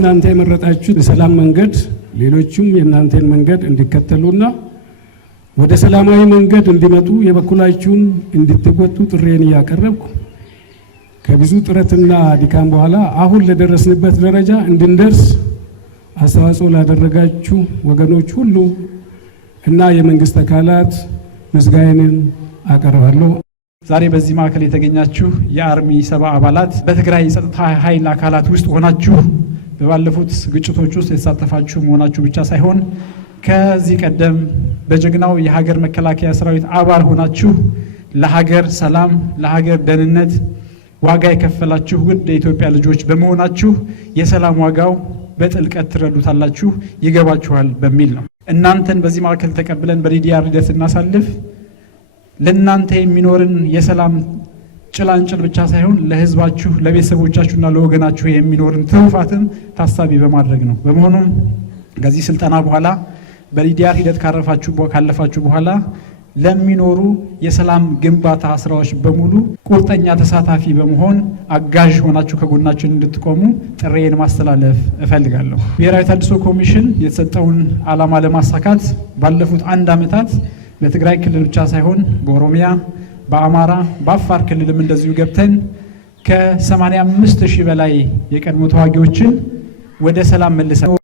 እናንተ የመረጣችሁ የሰላም መንገድ ሌሎችም የእናንተን መንገድ እንዲከተሉና ወደ ሰላማዊ መንገድ እንዲመጡ የበኩላችሁን እንድትወጡ ጥሬን ያቀረብኩ ከብዙ ጥረትና ድካም በኋላ አሁን ለደረስንበት ደረጃ እንድንደርስ አስተዋጽኦ ላደረጋችሁ ወገኖች ሁሉ እና የመንግስት አካላት ምስጋናን አቀርባለሁ። ዛሬ በዚህ ማዕከል የተገኛችሁ የአርሚ 70 አባላት በትግራይ የጸጥታ ኃይል አካላት ውስጥ ሆናችሁ በባለፉት ግጭቶች ውስጥ የተሳተፋችሁ መሆናችሁ ብቻ ሳይሆን ከዚህ ቀደም በጀግናው የሀገር መከላከያ ሰራዊት አባል ሆናችሁ ለሀገር ሰላም፣ ለሀገር ደህንነት ዋጋ የከፈላችሁ ውድ የኢትዮጵያ ልጆች በመሆናችሁ የሰላም ዋጋው በጥልቀት ትረዱታላችሁ፣ ይገባችኋል በሚል ነው። እናንተን በዚህ ማዕከል ተቀብለን በዲዲአር ሂደት እናሳልፍ ለእናንተ የሚኖርን የሰላም ጭላንጭል ብቻ ሳይሆን ለህዝባችሁ፣ ለቤተሰቦቻችሁና ለወገናችሁ የሚኖርን ትሩፋትም ታሳቢ በማድረግ ነው። በመሆኑም ከዚህ ስልጠና በኋላ በዲዲአር ሂደት ካለፋችሁ በኋላ ለሚኖሩ የሰላም ግንባታ ስራዎች በሙሉ ቁርጠኛ ተሳታፊ በመሆን አጋዥ ሆናችሁ ከጎናችን እንድትቆሙ ጥሬን ማስተላለፍ እፈልጋለሁ። ብሔራዊ ተሃድሶ ኮሚሽን የተሰጠውን ዓላማ ለማሳካት ባለፉት 1 ዓመታት በትግራይ ክልል ብቻ ሳይሆን በኦሮሚያ፣ በአማራ፣ በአፋር ክልልም እንደዚሁ ገብተን ከ85,000 በላይ የቀድሞ ተዋጊዎችን ወደ ሰላም መልሰን